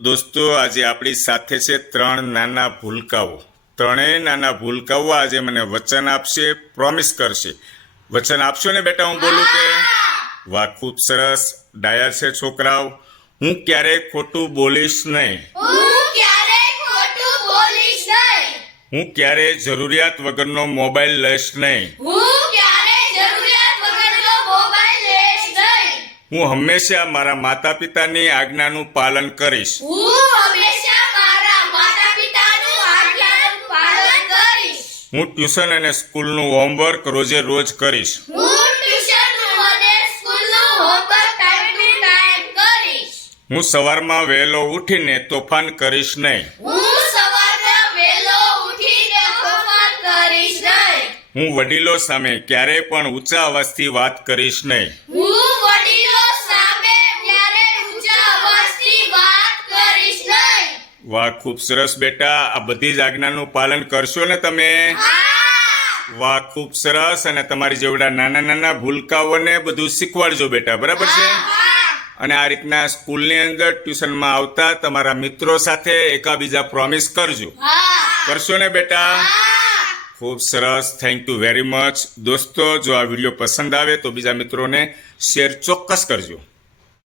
દોસ્તો આજે આપણી સાથે છે ત્રણ નાના ભૂલકાઓ. ત્રણેય નાના ભૂલકાઓ આજે મને વચન આપશે, પ્રોમિસ કરશે. વચન આપશો ને બેટા? હું બોલું કે વાહ, ખૂબ સરસ. ડાયા છે છોકરાઓ. હું ક્યારેય ખોટું બોલીશ નહીં. હું ક્યારેય જરૂરિયાત વગરનો મોબાઈલ લઈશ નહીં. હું હંમેશા મારા માતા પિતાની આજ્ઞાનું પાલન કરીશ. હું ટ્યુશન અને સ્કૂલનું હોમવર્ક રોજે રોજ કરીશ. હું સવારમાં વહેલો ઉઠીને તોફાન કરીશ નહીં. હું વડીલો સામે ક્યારેય પણ ઊંચા અવાજથી વાત કરીશ નહીં. વાહ, ખૂબ સરસ બેટા. આ બધી જ આજ્ઞાનું પાલન કરશો ને તમે? વાહ, ખૂબ સરસ. અને તમારી જેવડા નાના નાના ભૂલકાઓને બધું શીખવાડજો બેટા, બરાબર છે? અને આ રીતના સ્કૂલની અંદર ટ્યુશનમાં આવતા તમારા મિત્રો સાથે એકાબીજા પ્રોમિસ કરજો. કરશો ને બેટા? ખૂબ સરસ. Thank you very much. દોસ્તો, જો આ વિડીયો પસંદ આવે તો બીજા મિત્રોને શેર ચોક્કસ કરજો.